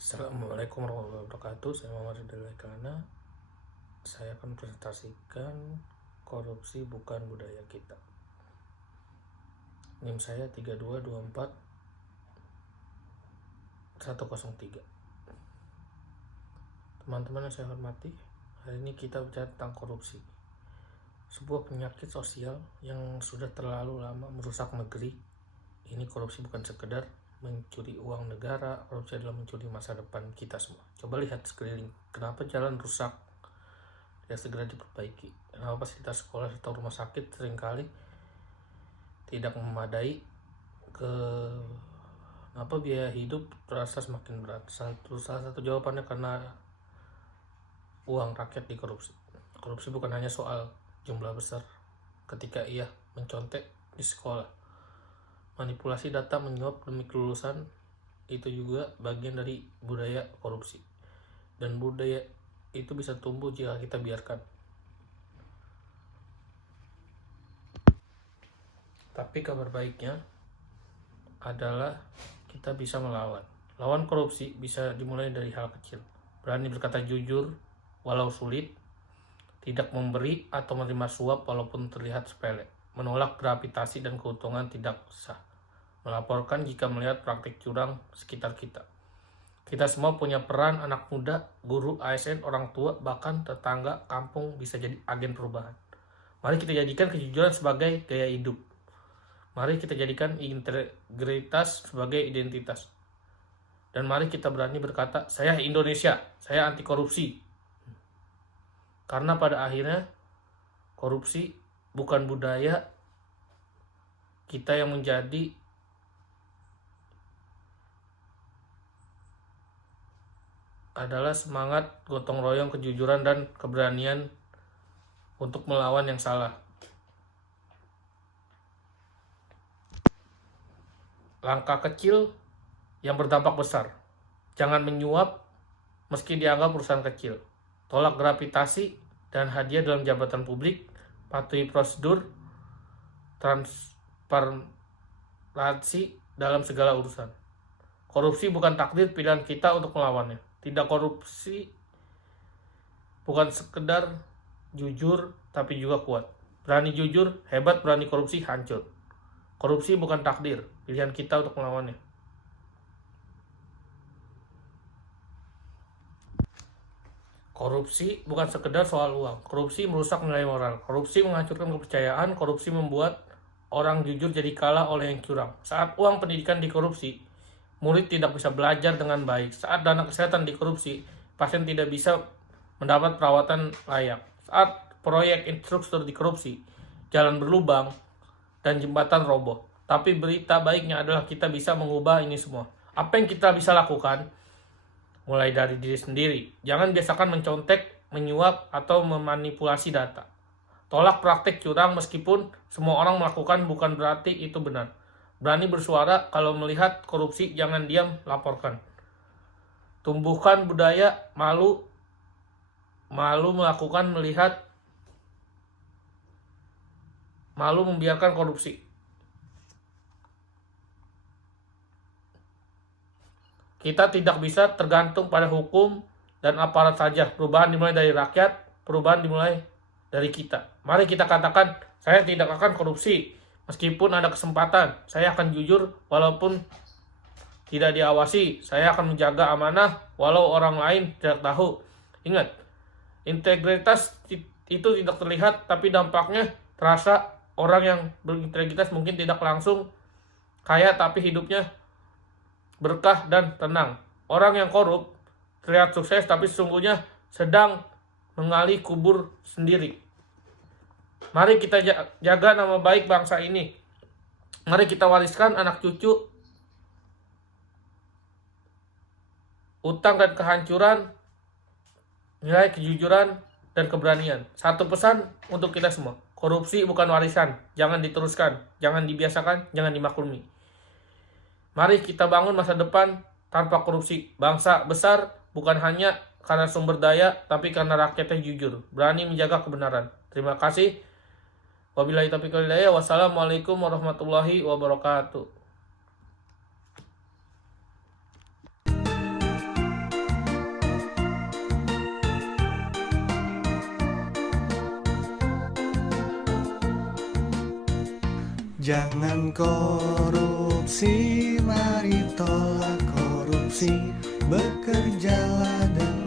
Assalamualaikum warahmatullahi wabarakatuh. Saya Muhammad Ridal Lekana. Saya akan presentasikan korupsi bukan budaya kita. NIM saya 3224103. Teman-teman yang saya hormati, hari ini kita bicara tentang korupsi. Sebuah penyakit sosial yang sudah terlalu lama merusak negeri. Ini korupsi bukan sekedar mencuri uang negara, korupsi adalah mencuri masa depan kita semua. Coba lihat sekeliling, kenapa jalan rusak? Ya segera diperbaiki. Kenapa fasilitas sekolah atau rumah sakit seringkali tidak memadai? Kenapa biaya hidup terasa semakin berat? Salah satu jawabannya karena uang rakyat dikorupsi. Korupsi bukan hanya soal jumlah besar ketika ia mencontek di sekolah. Manipulasi data menyuap demi kelulusan itu juga bagian dari budaya korupsi. Dan budaya itu bisa tumbuh jika kita biarkan. Tapi kabar baiknya adalah kita bisa melawan. Lawan korupsi bisa dimulai dari hal kecil. Berani berkata jujur walau sulit, tidak memberi atau menerima suap walaupun terlihat sepele, menolak gravitasi dan keuntungan tidak sah, melaporkan jika melihat praktik curang sekitar kita. Kita semua punya peran, anak muda, guru, ASN, orang tua, bahkan tetangga, kampung bisa jadi agen perubahan. Mari kita jadikan kejujuran sebagai gaya hidup. Mari kita jadikan integritas sebagai identitas. Dan mari kita berani berkata, saya Indonesia, saya anti korupsi. Karena pada akhirnya korupsi bukan budaya kita yang menjadi adalah semangat gotong royong, kejujuran, dan keberanian untuk melawan yang salah. Langkah kecil yang berdampak besar. Jangan menyuap meski dianggap urusan kecil. Tolak gravitasi dan hadiah dalam jabatan publik. Patuhi prosedur, transparansi dalam segala urusan. Korupsi bukan takdir, pilihan kita untuk melawannya. Tidak korupsi bukan sekedar jujur, tapi juga kuat. Berani jujur, hebat. Berani korupsi, hancur. Korupsi bukan takdir, pilihan kita untuk melawannya. Korupsi bukan sekedar soal uang. Korupsi merusak nilai moral. Korupsi menghancurkan kepercayaan. Korupsi membuat orang jujur jadi kalah oleh yang curang. Saat uang pendidikan dikorupsi, murid tidak bisa belajar dengan baik. Saat dana kesehatan dikorupsi, pasien tidak bisa mendapat perawatan layak. Saat proyek infrastruktur dikorupsi, jalan berlubang dan jembatan roboh. Tapi berita baiknya adalah kita bisa mengubah ini semua. Apa yang kita bisa lakukan? Mulai dari diri sendiri. Jangan biasakan mencontek, menyuap, atau memanipulasi data. Tolak praktik curang meskipun semua orang melakukan, bukan berarti itu benar. Berani bersuara kalau melihat korupsi, jangan diam, laporkan. Tumbuhkan budaya malu melakukan, melihat, malu membiarkan korupsi. Kita tidak bisa tergantung pada hukum dan aparat saja. Perubahan dimulai dari rakyat, perubahan dimulai dari kita. Mari kita katakan, saya tidak akan korupsi. Meskipun ada kesempatan, saya akan jujur walaupun tidak diawasi. Saya akan menjaga amanah walau orang lain tidak tahu. Ingat, integritas itu tidak terlihat, tapi dampaknya terasa. Orang yang berintegritas mungkin tidak langsung kaya, tapi hidupnya berkah dan tenang. Orang yang korup terlihat sukses, tapi sesungguhnya sedang menggali kubur sendiri. Mari kita jaga nama baik bangsa ini. Mari kita wariskan anak cucu utang dan kehancuran, nilai kejujuran dan keberanian. Satu pesan untuk kita semua. Korupsi bukan warisan. Jangan diteruskan, jangan dibiasakan, jangan dimaklumi. Mari kita bangun masa depan tanpa korupsi. Bangsa besar bukan hanya karena sumber daya, tapi karena rakyatnya jujur, berani menjaga kebenaran. Terima kasih. Wabillahi taufiq wal hidayah. Wassalamualaikum warahmatullahi wabarakatuh. Jangan korupsi, mari tolak korupsi. Bekerjalah dengan